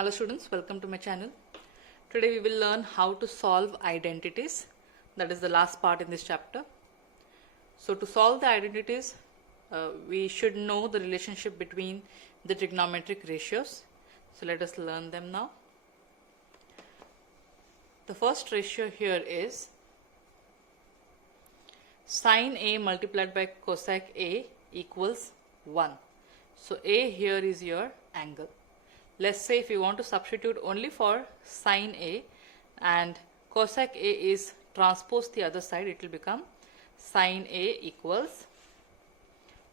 Hello students, welcome to my channel. Today we will learn how to solve identities. That is the last part in this chapter. So to solve the identities, we should know the relationship between the trigonometric ratios. So let us learn them now. The first ratio here is sin A multiplied by cosec A equals 1. So A here is your angle. Let's say if you want to substitute only for sin A and cosec A is transposed the other side, it will become sin A equals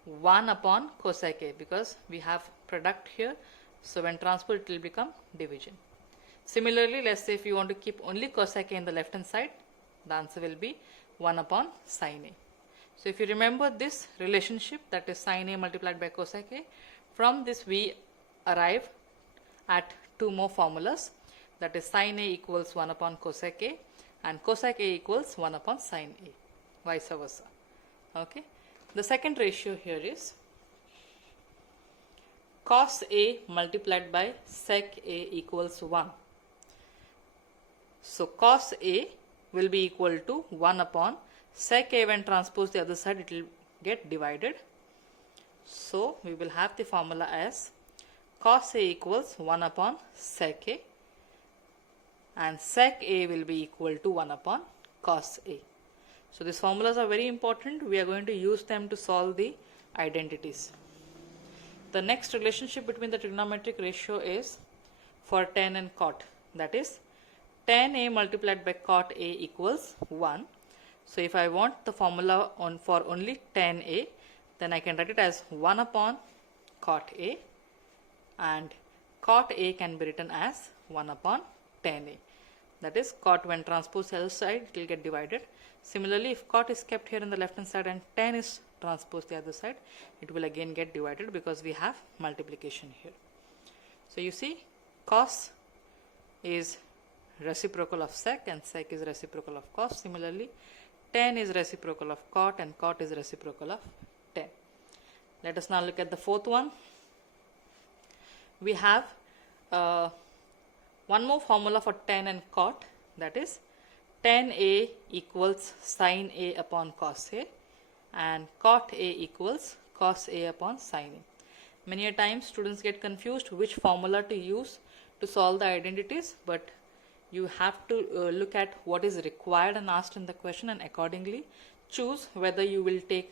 1 upon cosec A, because we have product here. So when transposed, it will become division. Similarly, let's say if you want to keep only cosec A in the left hand side, the answer will be 1 upon sin A. So if you remember this relationship, that is sin A multiplied by cosec A, from this we arrive at two more formulas, that is sin A equals 1 upon cosec A and cosec A equals 1 upon sin A, vice versa. Okay. The second ratio here is cos A multiplied by sec A equals 1. So cos A will be equal to 1 upon sec A. When transposed the other side, it will get divided. So we will have the formula as cos A equals 1 upon sec A and sec A will be equal to 1 upon cos A. So these formulas are very important. We are going to use them to solve the identities. The next relationship between the trigonometric ratio is for tan and cot, that is tan A multiplied by cot A equals 1. So if I want the formula for only tan A, then I can write it as 1 upon cot A, and cot A can be written as 1 upon tan A. That is, cot when transposed the other side, it will get divided. Similarly, if cot is kept here in the left hand side and tan is transposed the other side, it will again get divided because we have multiplication here. So you see, cos is reciprocal of sec and sec is reciprocal of cos. Similarly, tan is reciprocal of cot and cot is reciprocal of tan. Let us now look at the fourth one. We have one more formula for tan and cot, that is tan A equals sin A upon cos A and cot A equals cos A upon sin A. Many a times students get confused which formula to use to solve the identities, but you have to look at what is required and asked in the question and accordingly choose whether you will take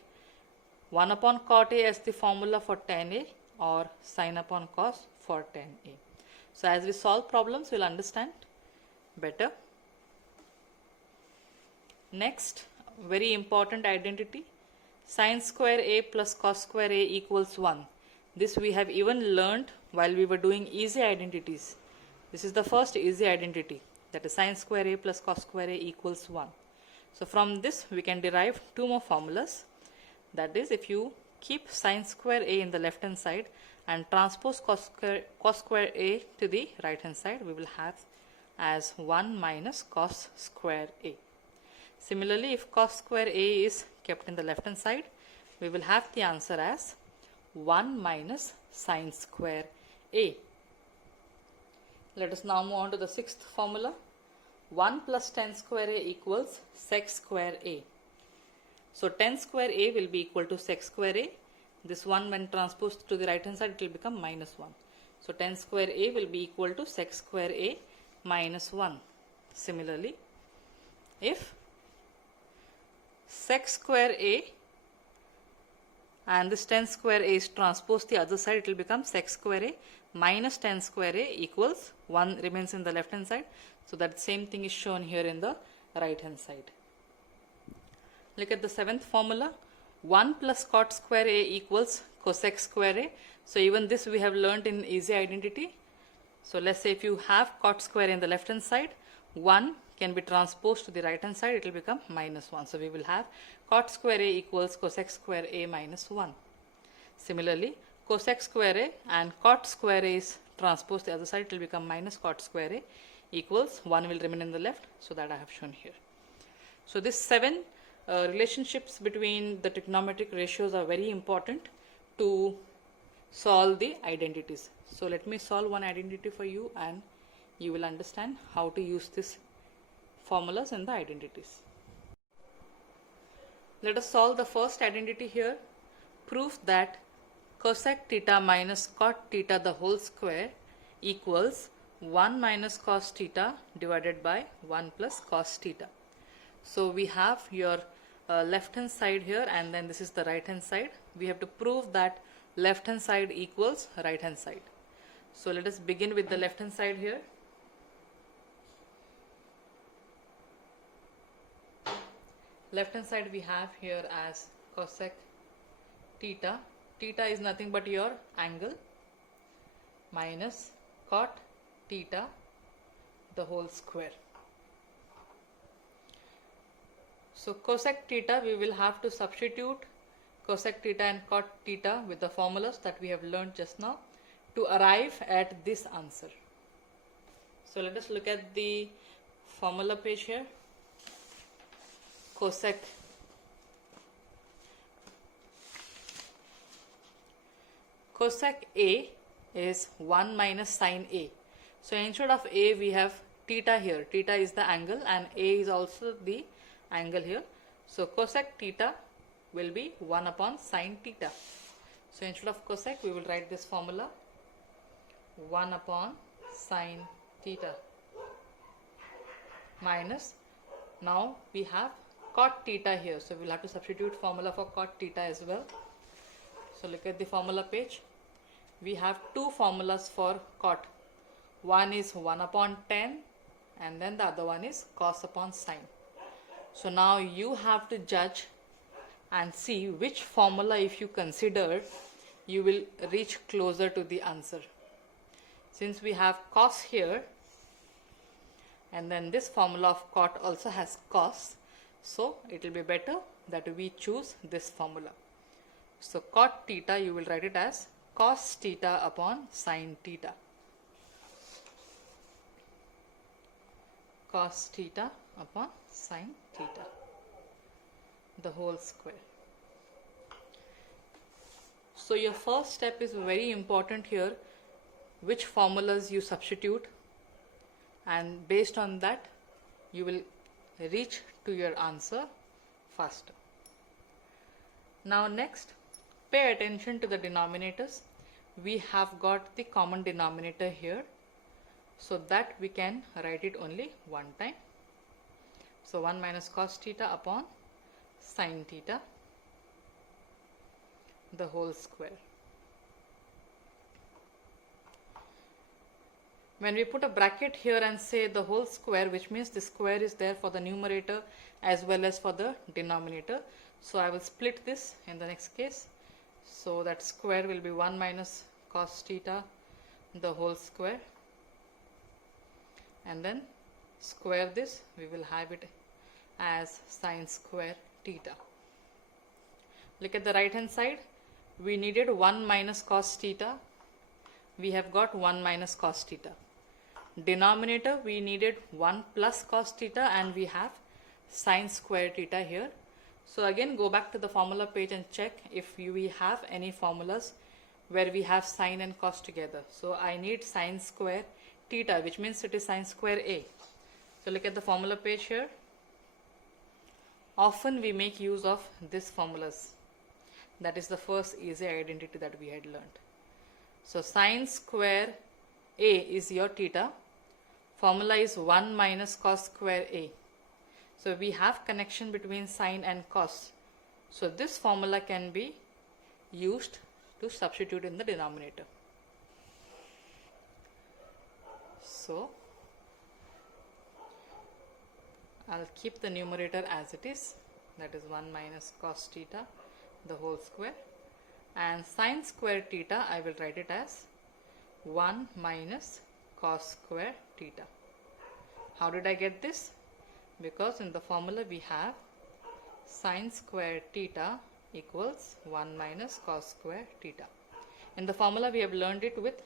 1 upon cot A as the formula for tan A or sin upon cos for tan A. So as we solve problems, we will understand better. Next, very important identity, sin square A plus cos square A equals 1. This we have even learned while we were doing easy identities. This is the first easy identity, that is sin square A plus cos square A equals 1. So from this we can derive two more formulas. That is, if you keep sin square A in the left hand side and transpose cos square A to the right hand side, we will have as 1 minus cos square A. Similarly, if cos square A is kept in the left hand side, we will have the answer as 1 minus sin square A. Let us now move on to the sixth formula. 1 plus tan square A equals sec square A. So tan square A will be equal to sec square A. This 1 when transposed to the right hand side, it will become minus 1. So tan square A will be equal to sec square A minus 1. Similarly, if sec square A and this tan square A is transposed the other side, it will become sec square A minus tan square A equals 1 remains in the left hand side. So that same thing is shown here in the right hand side. Look at the seventh formula. 1 plus cot square A equals cosec square A. So even this we have learnt in easy identity. So let's say if you have cot square in the left hand side, 1 can be transposed to the right hand side, it will become minus 1. So we will have cot square A equals cosec square A minus 1. Similarly, cosec square A and cot square A is transposed the other side, it will become minus cot square A equals 1 will remain in the left. So that I have shown here. So this 7 relationships between the trigonometric ratios are very important to solve the identities. So let me solve one identity for you and you will understand how to use these formulas in the identities. Let us solve the first identity here. Prove that cosec theta minus cot theta the whole square equals 1 minus cos theta divided by 1 plus cos theta. So we have your left hand side here, and then this is the right hand side. We have to prove that left hand side equals right hand side. So let us begin with the left hand side here. Left hand side we have here as cosec theta. Theta is nothing but your angle minus cot theta the whole square. So cosec theta, we will have to substitute cosec theta and cot theta with the formulas that we have learned just now to arrive at this answer. So let us look at the formula page here. Cosec A is 1 minus sine A. So instead of A we have theta here. Theta is the angle and A is also the angle here. So cosec theta will be 1 upon sine theta. So instead of cosec we will write this formula 1 upon sine theta minus, now we have cot theta here. So we will have to substitute formula for cot theta as well. So look at the formula page. We have two formulas for cot. One is 1 upon 10 and then the other one is cos upon sine. So now you have to judge and see which formula, if you consider, you will reach closer to the answer. Since we have cos here and then this formula of cot also has cos, so it will be better that we choose this formula. So cot theta, you will write it as cos theta upon sine theta. Cos theta upon sine theta, the whole square. So your first step is very important here, which formulas you substitute, and based on that you will reach to your answer faster. Now next, pay attention to the denominators. We have got the common denominator here, so that we can write it only one time. So 1 minus cos theta upon sine theta, the whole square. When we put a bracket here and say the whole square, which means the square is there for the numerator as well as for the denominator. So I will split this in the next case. So that square will be 1 minus cos theta the whole square, and then square this, we will have it as sine square theta. Look at the right hand side. We needed 1 minus cos theta. We have got 1 minus cos theta. Denominator, we needed 1 plus cos theta and we have sine square theta here. So again, go back to the formula page and check if we have any formulas where we have sine and cos together. So I need sine square theta, which means it is sine square A. So look at the formula page here. Often we make use of these formulas. That is the first easy identity that we had learned. So sine square A is your theta. Formula is 1 minus cos square A. So we have connection between sine and cos. So this formula can be used to substitute in the denominator. So I'll keep the numerator as it is, that is 1 minus cos theta the whole square, and sine square theta I will write it as 1 minus cos square theta. How did I get this? Because in the formula we have sine square theta equals 1 minus cos square theta. In the formula we have learned it with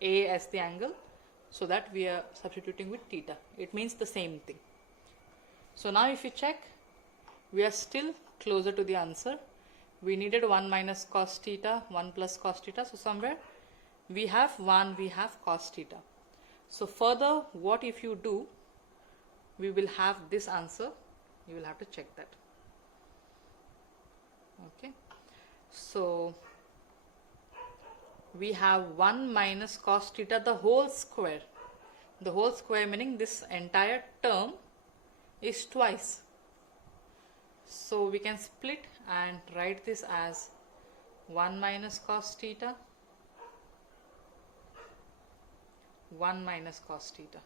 A as the angle, so that we are substituting with theta. It means the same thing. So now if you check, we are still closer to the answer. We needed 1 minus cos theta, 1 plus cos theta. So somewhere we have 1, we have cos theta. So further, what if you do, we will have this answer, you will have to check that. Okay, so we have 1 minus cos theta the whole square. The whole square meaning this entire term is twice. So we can split and write this as 1 minus cos theta, 1 minus cos theta.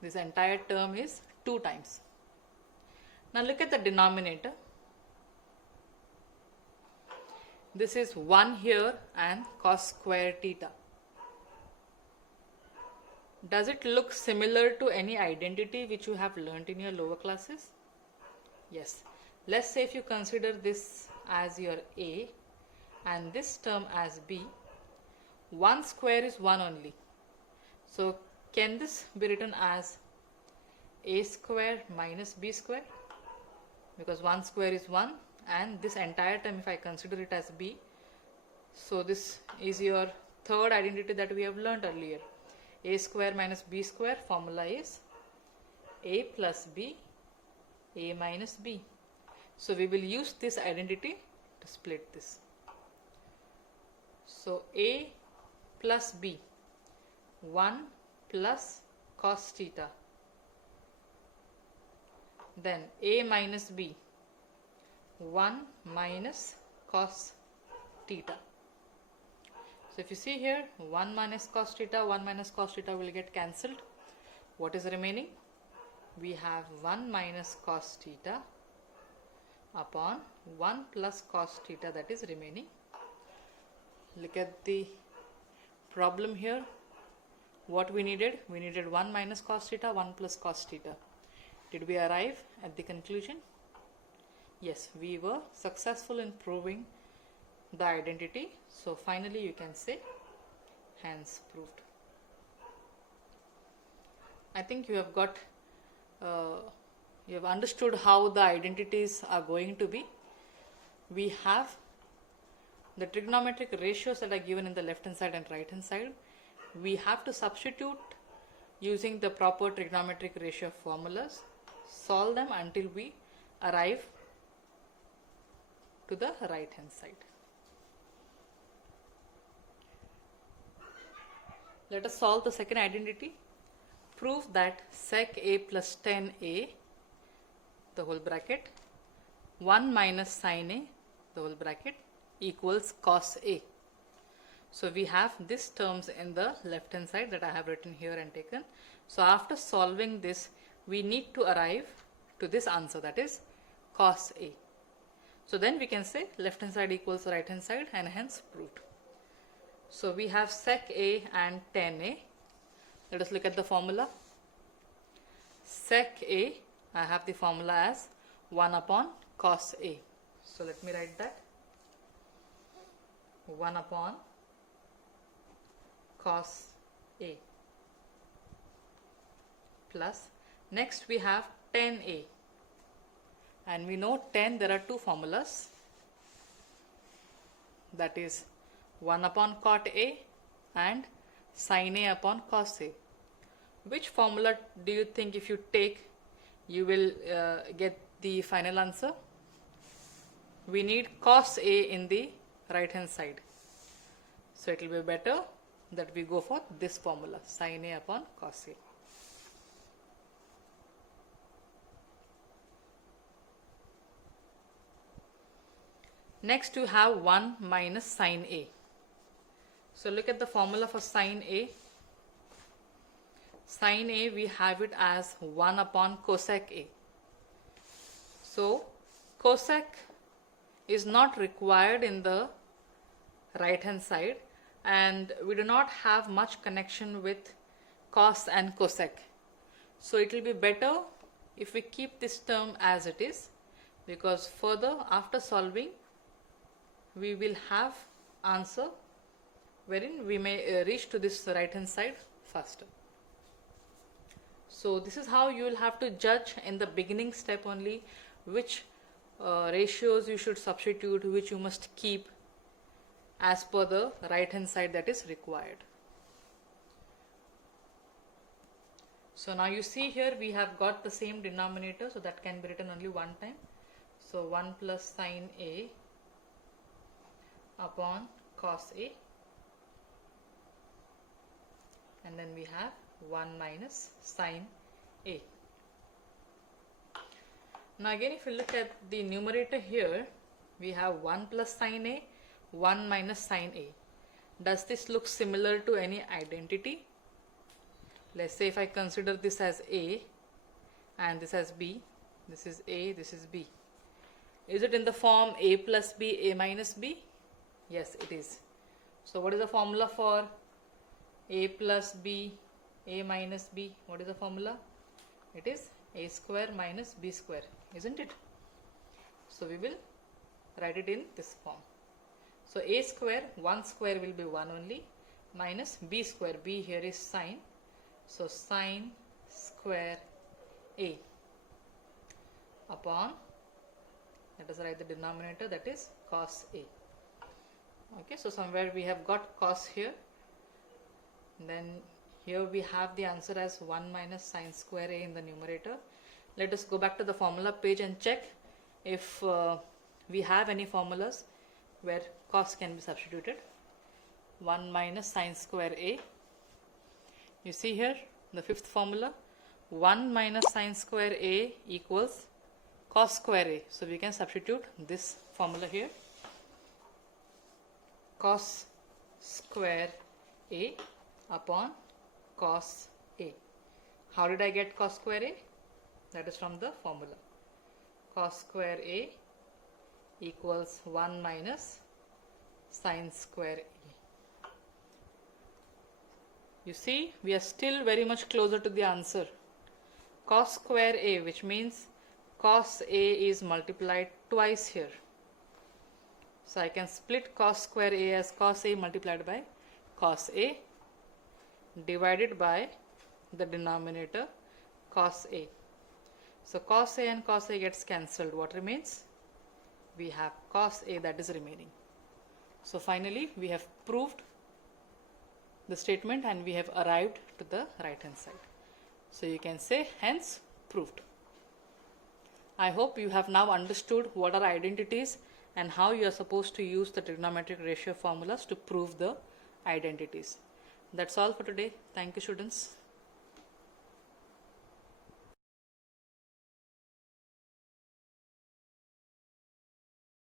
This entire term is 2 times. Now look at the denominator. This is 1 here and cos square theta. Does it look similar to any identity which you have learnt in your lower classes? Yes. Let's say if you consider this as your A and this term as B, 1 square is 1 only. So can this be written as A square minus B square? Because 1 square is 1 and this entire term if I consider it as B, so this is your third identity that we have learnt earlier. A square minus B square formula is A plus B, A minus B. So we will use this identity to split this. So A plus B, 1 plus cos theta. Then A minus B, 1 minus cos theta. So if you see here, 1 minus cos theta, 1 minus cos theta will get cancelled. What is remaining? We have 1 minus cos theta upon 1 plus cos theta, that is remaining. Look at the problem here. What we needed? We needed 1 minus cos theta, 1 plus cos theta. Did we arrive at the conclusion? Yes, we were successful in proving the identity. So finally you can say hence proved. I think you have got you have understood how the identities are going to be. We have the trigonometric ratios that are given in the left hand side and right hand side. We have to substitute using the proper trigonometric ratio formulas, solve them until we arrive to the right hand side. Let us solve the second identity. Prove that sec A plus 10A, the whole bracket, 1 minus sin A, the whole bracket, equals cos A. So we have these terms in the left hand side that I have written here and taken. So after solving this, we need to arrive to this answer, that is cos A. So then we can say left hand side equals right hand side and hence proved. So we have sec A and 10A. Let us look at the formula. Sec A, I have the formula as 1 upon cos A. So let me write that. 1 upon cos A plus, next we have 10A, and we know 10 there are two formulas, that is 1 upon cot A and sin A upon cos A. Which formula do you think if you take you will get the final answer? We need cos A in the right hand side, so it will be better that we go for this formula, sin A upon cos A. Next you have 1 minus sin A. So look at the formula for sin A. Sin A, we have it as 1 upon cosec A. So cosec is not required in the right hand side, and we do not have much connection with cos and cosec. So it will be better if we keep this term as it is, because further after solving we will have answer wherein we may reach to this right hand side faster. So this is how you will have to judge in the beginning step only which ratios you should substitute, which you must keep, as per the right hand side that is required. So now you see here we have got the same denominator, so that can be written only one time. So 1 plus sine A upon cos A, and then we have 1 minus sine A. Now again, if you look at the numerator here, we have 1 plus sine A, 1 minus sine A. Does this look similar to any identity? Let's say if I consider this as A and this as B, this is A, this is B. Is it in the form A plus B, A minus B? Yes, it is. So what is the formula for A plus B, A minus B? What is the formula? It is A square minus B square, isn't it? So we will write it in this form. So A square, 1 square will be 1 only, minus B square, B here is sine. So sine square A upon, let us write the denominator, that is cos A. Okay, so somewhere we have got cos here. Then here we have the answer as 1 minus sine square A in the numerator. Let us go back to the formula page and check if we have any formulas where cos can be substituted. 1 minus sine square A. You see here the fifth formula, 1 minus sine square A equals cos square A. So we can substitute this formula here. Cos square A upon cos A. How did I get cos square A? That is from the formula. Cos square A equals 1 minus sine square A. You see, we are still very much closer to the answer. Cos square A, which means cos A is multiplied twice here. So I can split cos square A as cos A multiplied by cos A divided by the denominator cos A. So cos A and cos A gets cancelled. What remains? We have cos A that is remaining. So finally we have proved the statement and we have arrived to the right hand side. So you can say hence proved. I hope you have now understood what are identities and how you are supposed to use the trigonometric ratio formulas to prove the identities. That's all for today. Thank you, students.